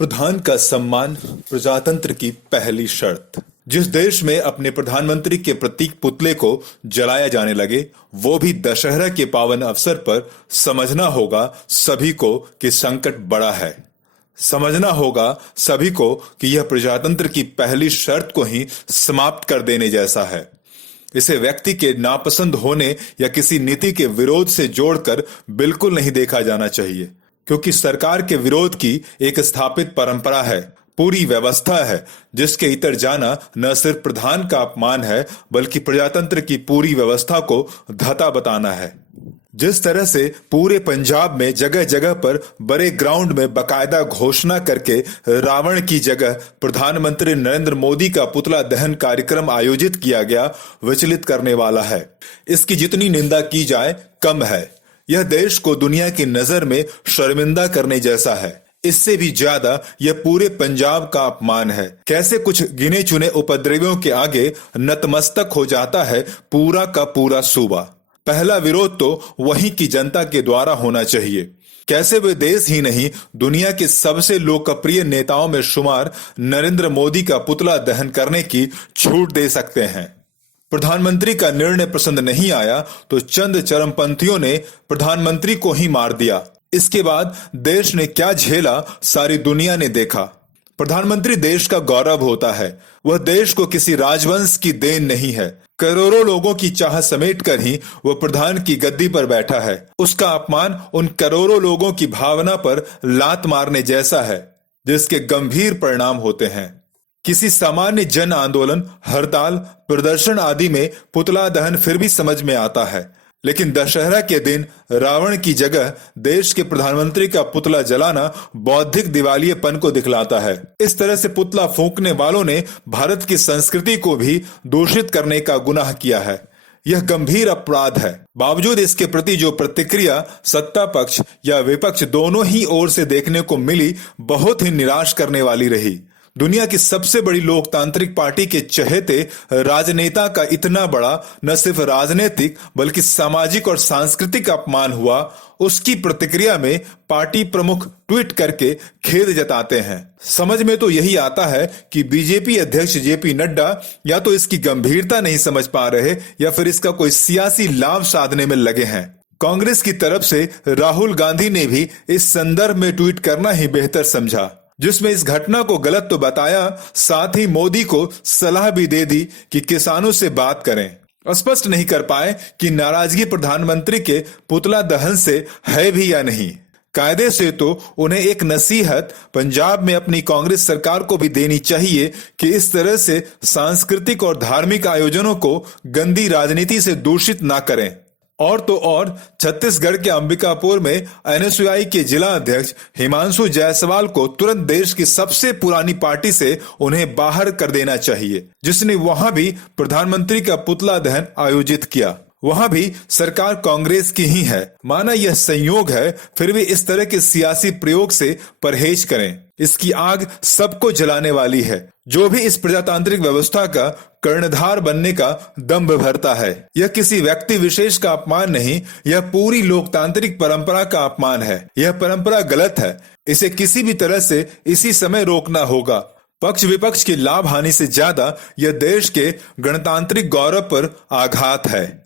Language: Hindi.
प्रधान का सम्मान प्रजातंत्र की पहली शर्त। जिस देश में अपने प्रधानमंत्री के प्रतीक पुतले को जलाया जाने लगे, वो भी दशहरा के पावन अवसर पर समझना होगा सभी को कि संकट बड़ा है। समझना होगा सभी को कि यह प्रजातंत्र की पहली शर्त को ही समाप्त कर देने जैसा है। इसे व्यक्ति के नापसंद होने या किसी नीति के विरोध से जोड़कर बिल्कुल नहीं देखा जाना चाहिए, क्योंकि सरकार के विरोध की एक स्थापित परंपरा है, पूरी व्यवस्था है, जिसके इतर जाना न सिर्फ प्रधान का अपमान है बल्कि प्रजातंत्र की पूरी व्यवस्था को धता बताना है। जिस तरह से पूरे पंजाब में जगह जगह पर बड़े ग्राउंड में बकायदा घोषणा करके रावण की जगह प्रधानमंत्री नरेंद्र मोदी का पुतला दहन कार्यक्रम आयोजित किया गया, विचलित करने वाला है। इसकी जितनी निंदा की जाए कम है। यह देश को दुनिया की नजर में शर्मिंदा करने जैसा है। इससे भी ज्यादा यह पूरे पंजाब का अपमान है। कैसे कुछ गिने चुने उपद्रवियों के आगे नतमस्तक हो जाता है पूरा का पूरा सूबा। पहला विरोध तो वहीं की जनता के द्वारा होना चाहिए। कैसे वे देश ही नहीं, दुनिया के सबसे लोकप्रिय नेताओं में शुमार नरेंद्र मोदी का पुतला दहन करने की छूट दे सकते हैं। प्रधानमंत्री का निर्णय पसंद नहीं आया तो चंद चरमपंथियों ने प्रधानमंत्री को ही मार दिया। इसके बाद देश ने क्या झेला सारी दुनिया ने देखा। प्रधानमंत्री देश का गौरव होता है। वह देश को किसी राजवंश की देन नहीं है। करोड़ों लोगों की चाह समेटकर ही वह प्रधान की गद्दी पर बैठा है। उसका अपमान उन करोड़ों लोगों की भावना पर लात मारने जैसा है, जिसके गंभीर परिणाम होते हैं। किसी सामान्य जन आंदोलन, हड़ताल, प्रदर्शन आदि में पुतला दहन फिर भी समझ में आता है, लेकिन दशहरा के दिन रावण की जगह देश के प्रधानमंत्री का पुतला जलाना बौद्धिक दिवालियेपन को दिखलाता है। इस तरह से पुतला फूंकने वालों ने भारत की संस्कृति को भी दूषित करने का गुनाह किया है। यह गंभीर अपराध है। बावजूद इसके प्रति जो प्रतिक्रिया सत्ता पक्ष या विपक्ष दोनों ही ओर से देखने को मिली, बहुत ही निराश करने वाली रही। दुनिया की सबसे बड़ी लोकतांत्रिक पार्टी के चहेते राजनेता का इतना बड़ा न सिर्फ राजनीतिक बल्कि सामाजिक और सांस्कृतिक अपमान हुआ, उसकी प्रतिक्रिया में पार्टी प्रमुख ट्वीट करके खेद जताते हैं। समझ में तो यही आता है कि बीजेपी अध्यक्ष जेपी नड्डा या तो इसकी गंभीरता नहीं समझ पा रहे या फिर इसका कोई सियासी लाभ साधने में लगे हैं। कांग्रेस की तरफ से राहुल गांधी ने भी इस संदर्भ में ट्वीट करना ही बेहतर समझा, जिसमें इस घटना को गलत तो बताया, साथ ही मोदी को सलाह भी दे दी कि किसानों से बात करें। स्पष्ट नहीं कर पाए कि नाराजगी प्रधानमंत्री के पुतला दहन से है भी या नहीं। कायदे से तो उन्हें एक नसीहत पंजाब में अपनी कांग्रेस सरकार को भी देनी चाहिए कि इस तरह से सांस्कृतिक और धार्मिक आयोजनों को गंदी राजनीति से दूषित ना करें। और तो और छत्तीसगढ़ के अंबिकापुर में एनएसयूआई के जिला अध्यक्ष हिमांशु जायसवाल को तुरंत देश की सबसे पुरानी पार्टी से उन्हें बाहर कर देना चाहिए, जिसने वहां भी प्रधानमंत्री का पुतला दहन आयोजित किया। वहां भी सरकार कांग्रेस की ही है। माना यह संयोग है, फिर भी इस तरह के सियासी प्रयोग से परहेज करें। इसकी आग सबको जलाने वाली है। जो भी इस प्रजातांत्रिक व्यवस्था का कर्णधार बनने का दंभ भरता है, यह किसी व्यक्ति विशेष का अपमान नहीं, यह पूरी लोकतांत्रिक परंपरा का अपमान है। यह परंपरा गलत है। इसे किसी भी तरह से इसी समय रोकना होगा। पक्ष विपक्ष की लाभ हानि से ज्यादा यह देश के गणतांत्रिक गौरव पर आघात है।